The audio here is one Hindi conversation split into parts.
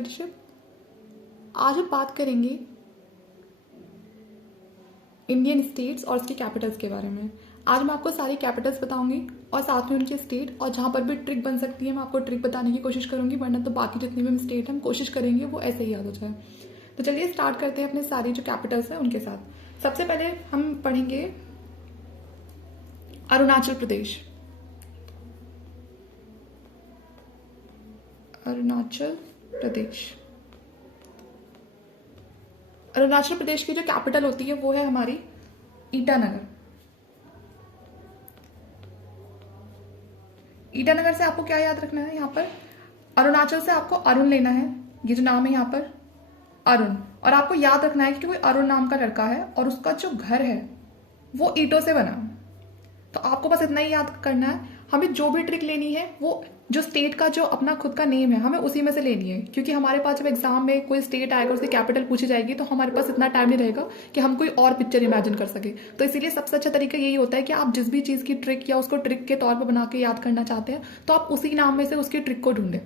स्टडीशिप। आज हम बात करेंगे इंडियन स्टेट्स और उसकी कैपिटल्स के बारे में। आज मैं आपको सारी कैपिटल्स बताऊंगी और साथ में उनके स्टेट, और जहां पर भी ट्रिक बन सकती है मैं आपको ट्रिक बताने की कोशिश करूंगी, वरना तो बाकी जितने भी स्टेट हम कोशिश करेंगे वो ऐसे ही याद हो जाए। तो चलिए स्टार्ट करते हैं अपने सारी जो कैपिटल्स हैं उनके साथ। सबसे पहले हम पढ़ेंगे अरुणाचल प्रदेश। अरुणाचल प्रदेश। अरुणाचल प्रदेश की जो कैपिटल होती है वो है हमारी ईटानगर। ईटानगर से आपको क्या याद रखना है, यहाँ पर अरुणाचल से आपको अरुण लेना है, ये जो नाम है यहाँ पर अरुण, और आपको याद रखना है कि कोई अरुण नाम का लड़का है और उसका जो घर है वो ईंटों से बना। तो आपको बस इतना ही याद करना है। हमें जो भी ट्रिक लेनी है वो जो स्टेट का जो अपना खुद का नेम है हमें उसी में से लेनी है, क्योंकि हमारे पास जब एग्जाम में कोई स्टेट आएगा उसकी कैपिटल पूछी जाएगी तो हमारे पास इतना टाइम नहीं रहेगा कि हम कोई और पिक्चर इमेजिन कर सके। तो इसीलिए सबसे अच्छा तरीका यही होता है कि आप जिस भी चीज़ की ट्रिक या उसको ट्रिक के तौर पर बना के याद करना चाहते हैं तो आप उसी नाम में से उसकी ट्रिक को ढूंढें।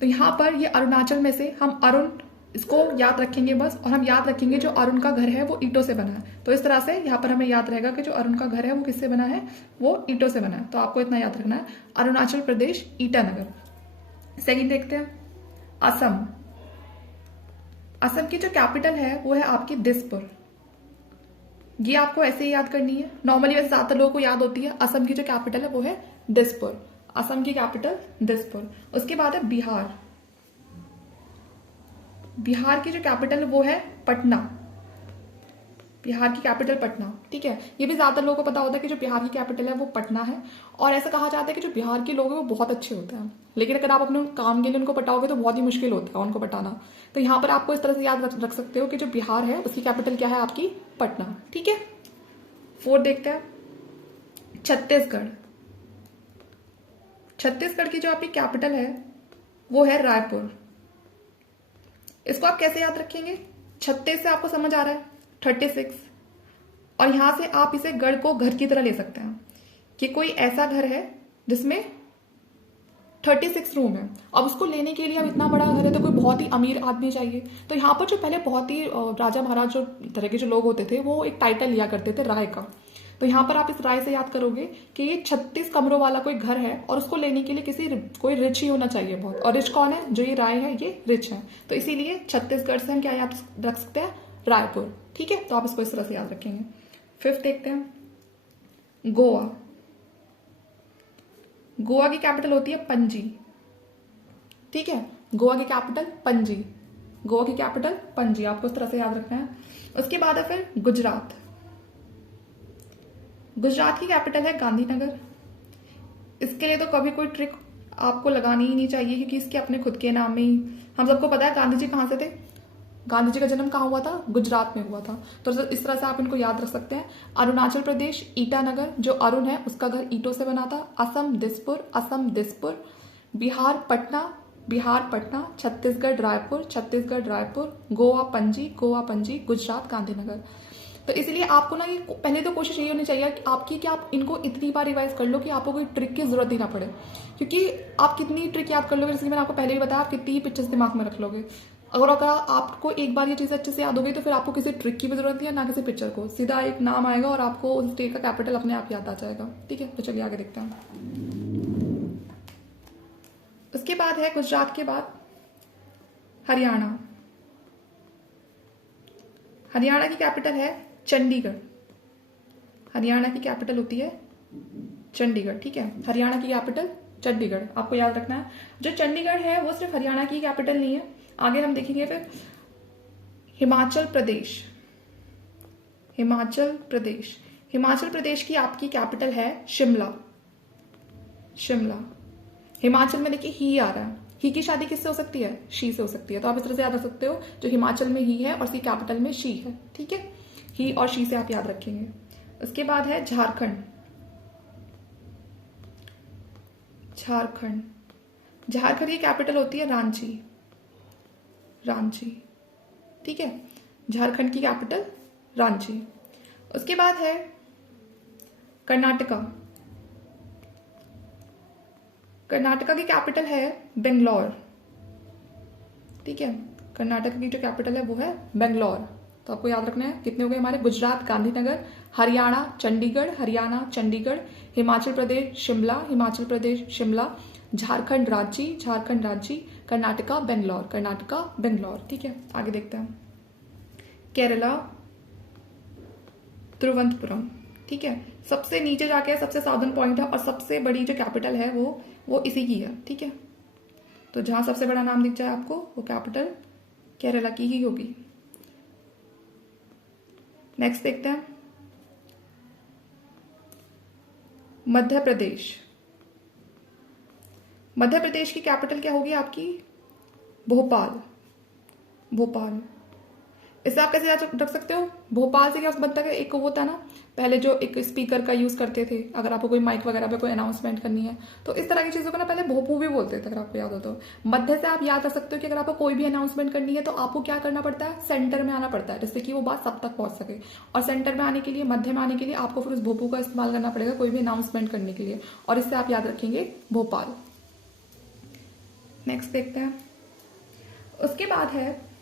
तो यहाँ पर ये अरुणाचल में से हम अरुण इसको याद रखेंगे बस, और हम याद रखेंगे जो अरुण का घर है वो ईंटों से बना है। तो इस तरह से यहाँ पर हमें याद रहेगा कि जो अरुण का घर है वो किससे बना है, वो ईंटों से बना है। तो आपको इतना याद रखना है, अरुणाचल प्रदेश ईटानगर। सेकंड देखते हैं असम। असम की जो कैपिटल है वो है आपकी दिसपुर। ये आपको ऐसे ही याद करनी है, नॉर्मली वैसे ज्यादातर लोगों को याद होती है। असम की जो कैपिटल है वो है दिसपुर। असम की कैपिटल दिसपुर। उसके बाद है बिहार। बिहार की जो कैपिटल है वो है पटना। बिहार की कैपिटल पटना, ठीक है। ये भी ज्यादातर लोगों को पता होता है कि जो बिहार की कैपिटल है वो पटना है, और ऐसा कहा जाता है कि जो बिहार के लोग हैं वो बहुत अच्छे होते हैं, लेकिन अगर आप अपने काम के लिए उनको पटाओगे तो बहुत ही मुश्किल होता है उनको पटाना। तो यहाँ पर आपको इस तरह से याद रख सकते हो कि जो बिहार है उसकी कैपिटल क्या है, आपकी पटना, ठीक है। फोर्थ देखते हैं छत्तीसगढ़। छत्तीसगढ़ की जो आपकी कैपिटल है वो है रायपुर। इसको आप कैसे याद रखेंगे, 36 से आपको समझ आ रहा है 36, और यहां से आप इसे गढ़ को घर की तरह ले सकते हैं कि कोई ऐसा घर है जिसमें 36 रूम है। अब उसको लेने के लिए अब इतना बड़ा घर है तो कोई बहुत ही अमीर आदमी चाहिए। तो यहाँ पर जो पहले बहुत ही राजा महाराज जो तरह के जो लोग होते थे वो एक टाइटल लिया करते थे राय का। तो यहाँ पर आप इस राय से याद करोगे कि ये 36 कमरों वाला कोई घर है और उसको लेने के लिए कोई रिच ही होना चाहिए बहुत, और रिच कौन है, जो ये राय है ये रिच है। तो इसीलिए छत्तीसगढ़ से हम क्या याद रख सकते हैं, रायपुर, ठीक है। तो आप इसको इस तरह से याद रखेंगे। फिफ्थ देखते हैं गोवा। गोवा की कैपिटल होती है पणजी, ठीक है। गोवा की कैपिटल पणजी। गोवा की कैपिटल पणजी, आपको इस तरह से याद रखना है। उसके बाद है फिर गुजरात। गुजरात की कैपिटल है गांधीनगर। इसके लिए तो कभी कोई ट्रिक आपको लगानी ही नहीं चाहिए, क्योंकि इसके अपने खुद के नाम में ही हम सबको पता है गांधी जी कहाँ से थे। गांधी जी का जन्म कहाँ हुआ था, गुजरात में हुआ था। तो इस तरह से आप इनको याद रख सकते हैं। अरुणाचल प्रदेश ईटानगर, जो अरुण है उसका घर ईंटों से बना था। असम दिसपुर, असम दिसपुर। बिहार पटना, बिहार पटना। छत्तीसगढ़ रायपुर, छत्तीसगढ़ रायपुर। गोवा पणजी, गोवा पणजी। गुजरात गांधीनगर। तो इसलिए आपको ना ये पहले तो कोशिश यही होनी चाहिए कि आपकी कि आप इनको इतनी बार रिवाइज कर लो कि आपको कोई ट्रिक की जरूरत ही ना पड़े, क्योंकि आप कितनी ट्रिक याद कर लोगे, जैसे मैंने आपको पहले ही बताया, आप कितनी ही पिक्चर्स दिमाग में रख लोगे। अगर आपको एक बार ये चीज़ अच्छे से याद हो गई तो फिर आपको किसी ट्रिक की भी जरूरत नहीं है, ना किसी पिक्चर को, सीधा एक नाम आएगा और आपको उस स्टेट का कैपिटल अपने आप याद आ जाएगा, ठीक है। तो चलिए आगे देखते हैं। उसके बाद है गुजरात के बाद हरियाणा। हरियाणा की कैपिटल है चंडीगढ़। हरियाणा की कैपिटल होती है चंडीगढ़, ठीक है। हरियाणा की कैपिटल चंडीगढ़, आपको याद रखना है। जो चंडीगढ़ है वो सिर्फ हरियाणा की कैपिटल नहीं है, आगे हम देखेंगे फिर। हिमाचल प्रदेश। हिमाचल प्रदेश। हिमाचल प्रदेश की आपकी कैपिटल है शिमला। शिमला। हिमाचल में देखिए ही आ रहा है, ही की शादी किससे हो सकती है, शी से हो सकती है। तो आप इस तरह से याद रख सकते हो, जो हिमाचल में ही है और उसकी कैपिटल में शी है, ठीक है। ही और शी से आप याद रखेंगे। उसके बाद है झारखंड। झारखंड। झारखंड की कैपिटल होती है रांची। रांची, ठीक है। झारखंड की कैपिटल रांची। उसके बाद है कर्नाटका। कर्नाटका की कैपिटल है बेंगलोर। ठीक है। कर्नाटक की जो कैपिटल है वो है बेंगलोर। तो आपको याद रखना है कितने हो गए हमारे। गुजरात गांधीनगर, हरियाणा चंडीगढ़, हिमाचल प्रदेश शिमला, झारखंड रांची, कर्नाटका बेंगलोर। ठीक है, आगे देखते हैं। केरला तिरुवनंतपुरम। ठीक है, सबसे नीचे जाके सबसे साउदर्न पॉइंट है और सबसे बड़ी जो कैपिटल है वो इसी की है। ठीक है, तो जहां सबसे बड़ा नाम दिख जाए आपको वो कैपिटल केरला की ही होगी। नेक्स्ट देखते हैं मध्य प्रदेश। मध्य प्रदेश की कैपिटल क्या होगी आपकी? भोपाल। इसे आप कैसे याद रख सकते हो? भोपाल से क्या बनता है, एक वो होता है ना पहले जो एक स्पीकर का यूज करते थे, अगर आपको कोई माइक वगैरह पे कोई अनाउंसमेंट करनी है तो इस तरह की चीजों को ना पहले भोपू भी बोलते थे, अगर आपको याद हो तो। मध्य से आप याद रख सकते हो कि अगर आपको कोई भी अनाउंसमेंट करनी है तो आपको क्या करना पड़ता है, सेंटर में आना पड़ता है, जिससे कि वो बात सब तक पहुंच सके। और सेंटर में आने के लिए, मध्य में आने के लिए आपको फिर उस भोपू का इस्तेमाल करना पड़ेगा कोई भी अनाउंसमेंट करने के लिए, और इससे आप याद रखेंगे भोपाल। नेक्स्ट देखते हैं, उसके बाद है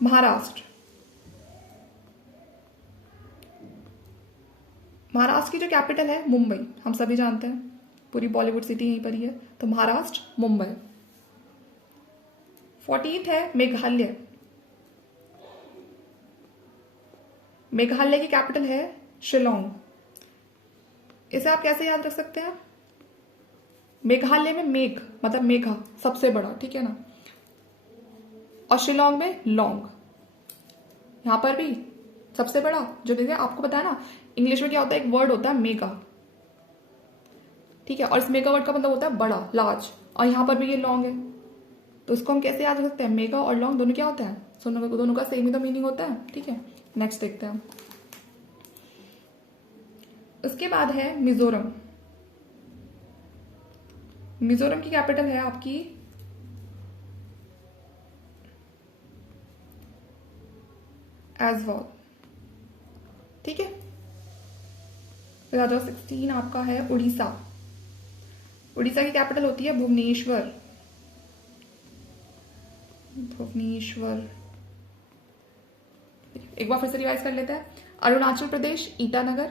महाराष्ट्र। महाराष्ट्र की जो कैपिटल है मुंबई, हम सभी जानते हैं, पूरी बॉलीवुड सिटी यहीं पर ही है, तो महाराष्ट्र मुंबई। 14th है मेघालय। मेघालय की कैपिटल है शिलोंग। इसे आप कैसे याद रख सकते हैं? मेघालय में मेघ मतलब मेघा सबसे बड़ा, ठीक है ना, और शिलोंग में लोंग, यहां पर भी सबसे बड़ा। जो देखिए आपको पता है ना इंग्लिश में क्या होता है, एक वर्ड होता है मेगा, ठीक है, और इस मेगा वर्ड का मतलब होता है बड़ा, लार्ज, और यहां पर भी ये लॉन्ग है, तो इसको हम कैसे याद रख सकते हैं? मेगा और लॉन्ग दोनों क्या होता है? दोनों का सेम ही तो मीनिंग होता है। ठीक है, नेक्स्ट देखते हैं। उसके बाद है मिजोरम। मिजोरम की कैपिटल है आपकी एजवॉल। ठीक है, फिर आ जाओ 16 आपका है उड़ीसा। उड़ीसा की कैपिटल होती है भुवनेश्वर। एक बार फिर से रिवाइज कर लेते हैं। अरुणाचल प्रदेश ईटानगर,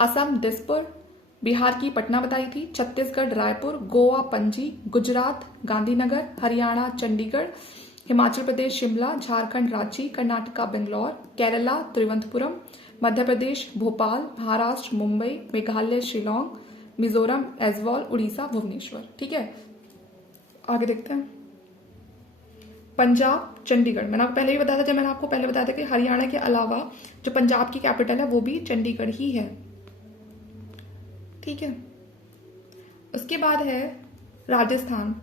असम दिसपुर, बिहार की पटना बताई थी, छत्तीसगढ़ रायपुर, गोवा पणजी, गुजरात गांधीनगर, हरियाणा चंडीगढ़, हिमाचल प्रदेश शिमला, झारखंड रांची, कर्नाटका बेंगलोर, केरला तिरुवनंतपुरम, मध्य प्रदेश भोपाल, महाराष्ट्र मुंबई, मेघालय शिलोंग, मिजोरम एजवॉल, उड़ीसा भुवनेश्वर। ठीक है, आगे देखते हैं। पंजाब चंडीगढ़। मैंने आपको पहले भी बताया था, जब मैंने आपको पहले बताया था कि हरियाणा के अलावा जो पंजाब की कैपिटल है वो भी चंडीगढ़ ही है। ठीक है, उसके बाद है राजस्थान।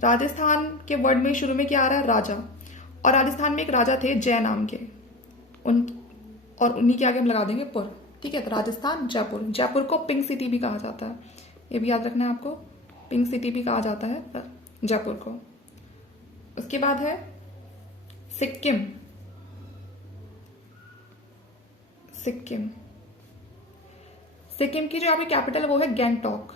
राजस्थान के वर्ड में शुरू में क्या आ रहा है? राजा। और राजस्थान में एक राजा थे जय नाम के, और उन्हीं के आगे हम लगा देंगे पुर। ठीक है, तो राजस्थान जयपुर। जयपुर को पिंक सिटी भी कहा जाता है, ये भी याद रखना है आपको, पिंक सिटी भी कहा जाता है जयपुर को। उसके बाद है सिक्किम। सिक्किम की जो आपकी कैपिटल है वो है गैंगटॉक।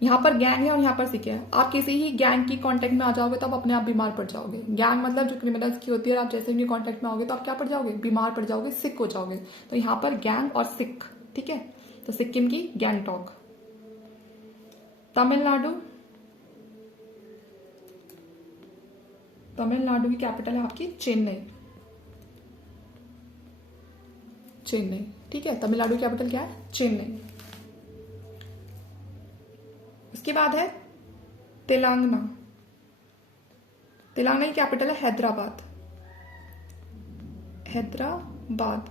यहां पर गैंग है और यहां पर सिक है। आप किसी ही गैंग की कांटेक्ट में आ जाओगे तो आप अपने आप बीमार पड़ जाओगे। गैंग मतलब जो क्रिमिनल्स की होती है, आप जैसे भी कांटेक्ट में आओगे तो आप क्या पड़ जाओगे? बीमार पड़ जाओगे, सिक हो जाओगे। तो यहां पर गैंग और सिक। ठीक है, तो सिक्किम की गैंगटॉक। तमिलनाडु की कैपिटल है आपकी चेन्नई। ठीक है, तमिलनाडु की कैपिटल क्या है? चेन्नई। उसके बाद है तेलंगाना। तेलंगाना की कैपिटल है हैदराबाद।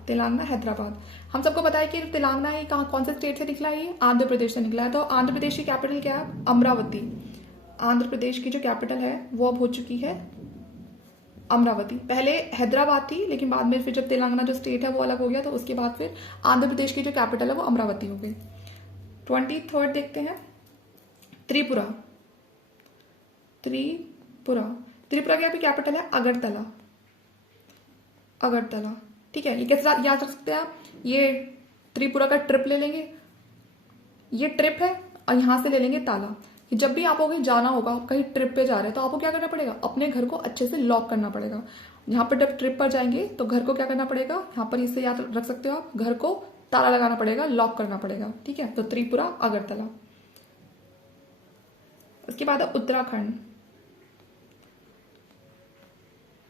तेलंगाना हैदराबाद। हम सबको पता है कि तेलंगाना ही कौन से स्टेट से निकला है? ये आंध्र प्रदेश से निकला है। तो आंध्र प्रदेश की कैपिटल क्या है? अमरावती। आंध्र प्रदेश की जो कैपिटल है वो अब हो चुकी है अमरावती। पहले हैदराबाद थी, लेकिन बाद में फिर जब तेलंगाना जो स्टेट है वो अलग हो गया, तो उसके बाद फिर आंध्र प्रदेश की जो कैपिटल है वो अमरावती हो गई। 23rd देखते हैं, त्रिपुरा। त्रिपुरा की आपकी कैपिटल है अगरतला। ठीक है, ये कैसे याद रख सकते हैं आप? ये त्रिपुरा का ट्रिप ले लेंगे, ये ट्रिप है, और यहां से ले लेंगे ताला। कि जब भी आपको कहीं जाना होगा, आप कहीं ट्रिप पे जा रहे हैं, तो आपको क्या करना पड़ेगा, अपने घर को अच्छे से लॉक करना पड़ेगा। यहाँ पर जब ट्रिप पर जाएंगे तो घर को क्या करना पड़ेगा, यहाँ पर इससे याद रख सकते हो आप, घर को ताला लगाना पड़ेगा, लॉक करना पड़ेगा। ठीक है, तो त्रिपुरा अगरतला। उसके बाद है उत्तराखंड।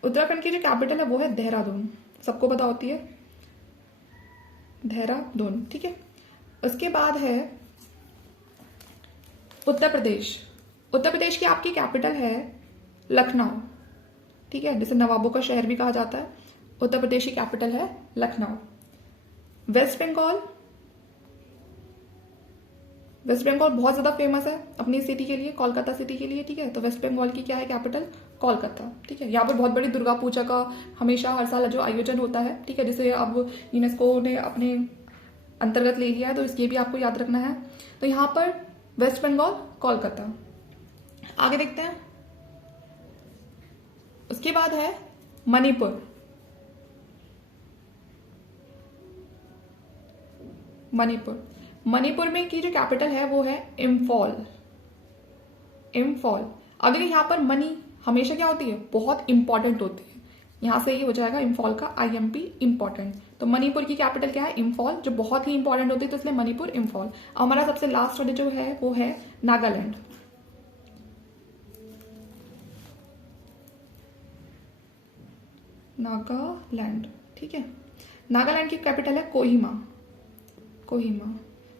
उत्तराखंड की जो कैपिटल है वो है देहरादून, सबको पता होती है देहरादून। ठीक है, उसके बाद है उत्तर प्रदेश। उत्तर प्रदेश की आपकी कैपिटल है लखनऊ। ठीक है, जिसे नवाबों का शहर भी कहा जाता है। उत्तर प्रदेश की कैपिटल है लखनऊ। वेस्ट बंगाल। वेस्ट बंगाल बहुत ज्यादा फेमस है अपनी सिटी के लिए, कोलकाता सिटी के लिए। ठीक है, तो वेस्ट बंगाल की क्या है कैपिटल, कोलकाता। ठीक है, यहाँ पर बहुत बड़ी दुर्गा पूजा का हमेशा हर साल जो आयोजन होता है, ठीक है, जिसे अब यूनेस्को ने अपने अंतर्गत ले लिया है, तो इसके भी आपको याद रखना है। तो यहाँ पर वेस्ट बंगाल, कोलकाता। आगे देखते हैं। उसके बाद है मणिपुर। मणिपुर, मणिपुर में की जो कैपिटल है वो है इम्फॉल। इम्फॉल। अगर यहाँ पर मनी हमेशा क्या होती है, बहुत इंपॉर्टेंट होती है, यहां से ये हो जाएगा इम्फॉल का IMP, इंपॉर्टेंट। तो मणिपुर की कैपिटल क्या है, इम्फॉल, जो बहुत ही इंपॉर्टेंट होती है, तो इसलिए मणिपुर, इम्फॉल। हमारा सबसे लास्ट वाले जो है वो है नागालैंड। नागालैंड। ठीक है, नागालैंड की कैपिटल है कोहिमा। कोहिमा।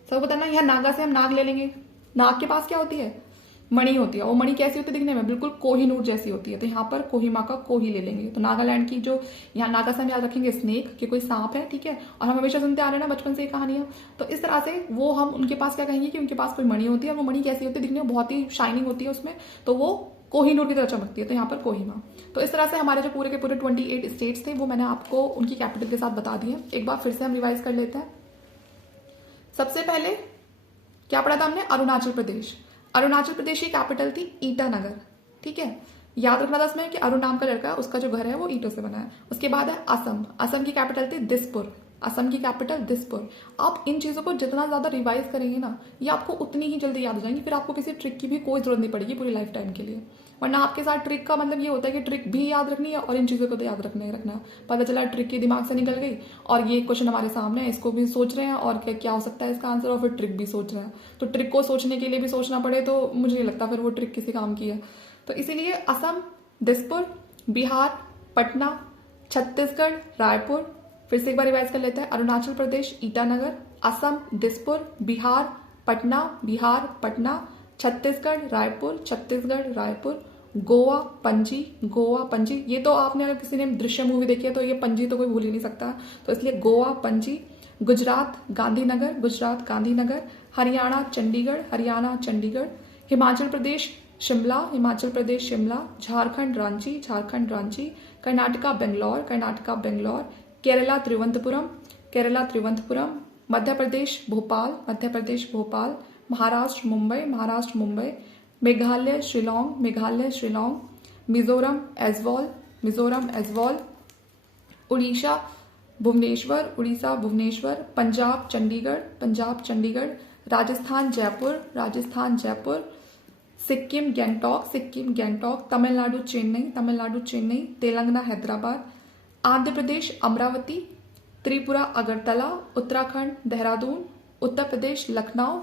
सब बताना, यहाँ नागा से हम नाग ले लेंगे। नाग के पास क्या होती है, मणि होती है। वो मणि कैसी होती है दिखने में, बिल्कुल कोहिनूर जैसी होती है। तो यहाँ पर कोहिमा का कोही ले लेंगे। तो नागालैंड की जो यहाँ नागा से हम याद रखेंगे स्नेक, कि कोई सांप है। ठीक है, और हम हमेशा सुनते आ रहे हैं ना बचपन से ये कहानियां, तो इस तरह से वो हम उनके पास क्या कहेंगे कि उनके पास कोई मणि होती है, और वो मणि कैसी होती है दिखने में, बहुत ही शाइनिंग होती है उसमें, तो वो कोहिनूर की तरह चमकती है। तो यहाँ पर कोहिमा। तो इस तरह से हमारे जो पूरे के पूरे 28 स्टेट्स थे वो मैंने आपको उनकी कैपिटल के साथ बता दिए। एक बार फिर से हम रिवाइज कर लेते हैं। सबसे पहले क्या पढ़ा था हमने, अरुणाचल प्रदेश। अरुणाचल प्रदेश की कैपिटल थी ईटानगर। ठीक है, याद रखना था इसमें कि अरुण नाम का लड़का, उसका जो घर है वो ईंटों से बना है। उसके बाद है असम। असम की कैपिटल थी दिसपुर। असम की कैपिटल दिसपुर। आप इन चीजों को जितना ज्यादा रिवाइज करेंगे ना, ये आपको उतनी ही जल्दी याद हो जाएंगी। फिर आपको किसी ट्रिक की भी कोई जरूरत नहीं पड़ेगी पूरी लाइफ टाइम के लिए। वरना आपके साथ ट्रिक का मतलब ये होता है कि ट्रिक भी याद रखनी है और इन चीजों को तो याद रखना। पता चला ट्रिक के दिमाग से निकल गई और ये क्वेश्चन हमारे सामने है, इसको भी सोच रहे हैं और क्या हो सकता है इसका आंसर, और फिर ट्रिक भी सोच रहे हैं। तो ट्रिक को सोचने के लिए भी सोचना पड़े तो मुझे नहीं लगता फिर वो ट्रिक किसी काम की है। तो इसीलिए असम, दिसपुर, बिहार, पटना, छत्तीसगढ़, रायपुर। फिर से एक बार रिवाइज कर लेते हैं। अरुणाचल प्रदेश ईटानगर, असम दिसपुर, बिहार पटना, बिहार पटना, छत्तीसगढ़ रायपुर, छत्तीसगढ़ रायपुर, गोवा पणजी, गोवा पणजी। ये तो आपने अगर किसी ने दृश्य मूवी देखी है तो ये पणजी तो कोई भूल ही नहीं सकता, तो इसलिए गोवा पणजी। गुजरात गांधीनगर, गुजरात गांधीनगर। हरियाणा चंडीगढ़, हरियाणा चंडीगढ़। हिमाचल प्रदेश शिमला, हिमाचल प्रदेश शिमला। झारखंड रांची, झारखंड रांची। कर्नाटका बेंगलोर, कर्नाटका बेंगलोर। केरला त्रिवंतपुरम, केरला त्रिवंतपुरम। मध्य प्रदेश भोपाल, मध्य प्रदेश भोपाल। महाराष्ट्र मुंबई, महाराष्ट्र मुंबई। मेघालय शिलोंग, मेघालय शिलोंग। मिजोरम एजवॉल, मिजोरम एजवॉल। उड़ीसा भुवनेश्वर, उड़ीसा भुवनेश्वर। पंजाब चंडीगढ़, पंजाब चंडीगढ़। राजस्थान जयपुर, राजस्थान जयपुर। सिक्किम गैंगटॉक, सिक्किम गैंगटॉक। तमिलनाडु चेन्नई, तमिलनाडु चेन्नई। तेलंगाना हैदराबाद। आंध्र प्रदेश अमरावती। त्रिपुरा अगरतला। उत्तराखंड देहरादून। उत्तर प्रदेश लखनऊ।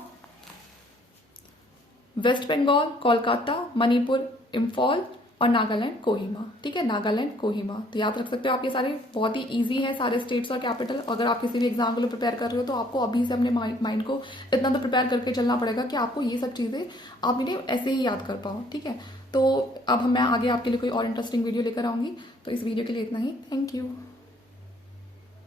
वेस्ट बंगाल कोलकाता। मणिपुर इम्फॉल। और नागालैंड कोहिमा। ठीक है, नागालैंड कोहिमा। तो याद रख सकते हो आप, ये सारे बहुत ही इजी है सारे स्टेट्स और कैपिटल। अगर आप किसी भी एग्जाम के लिए प्रिपेयर कर रहे हो तो आपको अभी से अपने माइंड को इतना तो प्रिपेयर करके चलना पड़ेगा कि आपको ये सब चीजें आप इन्हें ऐसे ही याद कर पाओ। ठीक है, तो अब मैं आगे आपके लिए कोई और इंटरेस्टिंग वीडियो लेकर आऊंगी। तो इस वीडियो के लिए इतना ही। Thank you.